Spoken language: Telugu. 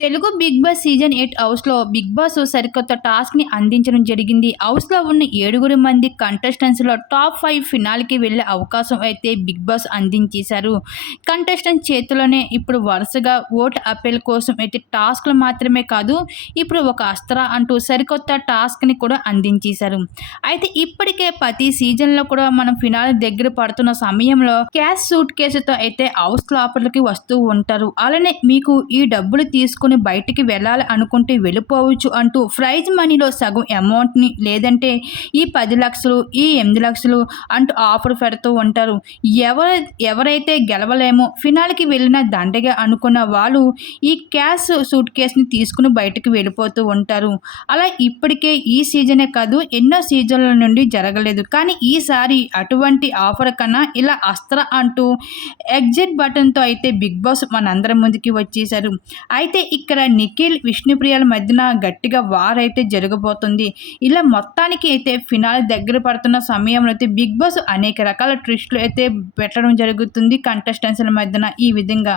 తెలుగు బిగ్ బాస్ సీజన్ 8 హౌస్‌లో బిగ్ బాస్ సరికొత్త టాస్క్‌ని అందించడం జరిగింది. హౌస్‌లో ఉన్న 7 మంది కంటెస్టెంట్స్‌లో టాప్ 5 ఫినాల్‌కి వెళ్ళే అవకాశం అయితే బిగ్ బాస్ అందించేశారు. కంటెస్టెంట్ చేతిలోనే ఇప్పుడు వరుసగా ఓట్ అప్పీల్ కోసం అయితే టాస్క్‌లు మాత్రమే కాదు, ఇప్పుడు ఒక అస్త్ర అంటూ సరికొత్త టాస్క్‌ని కూడా అందించేశారు. అయితే ఇప్పటికే ప్రతి సీజన్‌లో కూడా మనం ఫినాలే దగ్గర పడుతున్న సమయంలో క్యాష్ సూట్ కేసుతో అయితే హౌస్ లోపలికి వస్తూ ఉంటారు. అలానే మీకు ఈ డబ్బులు తీసుకొని బయటికి వెళ్ళాలి అనుకుంటే వెళ్ళిపోవచ్చు అంటూ ప్రైజ్ మనీలో సగం అమౌంట్‌ని లేదంటే ఈ 10,00,000 ఈ 8,00,000 అంటూ ఆఫర్ పెడుతూ ఉంటారు. ఎవరైతే గెలవలేమో ఫినాల్‌కి వెళ్ళిన దండగే అనుకున్న వాళ్ళు ఈ క్యాష్ సూట్ కేస్‌ని తీసుకొని బయటికి వెళ్ళిపోతూ ఉంటారు. అలా ఇప్పటికే ఈ సీజనే కాదు ఎన్నో సీజన్‌ల నుండి జరగలేదు. కానీ ఈసారి అటువంటి ఆఫర్ కన్నా ఇలా అస్త్ర అంటూ ఎగ్జిట్ బటన్‌తో అయితే బిగ్ బాస్ మనందరి ముందుకి వచ్చేసారు. అయితే ఇక్కడ నిఖిల్, విష్ణుప్రియల మధ్యన గట్టిగా వార్ అయితే జరగబోతుంది. ఇలా మొత్తానికి అయితే ఫినాలే దగ్గర పడుతున్న సమయంలో అయితే బిగ్ బాస్ అనేక రకాల ట్విస్టులు అయితే పెట్టడం జరుగుతుంది కంటెస్టెంట్స్‌ల మధ్యన ఈ విధంగా.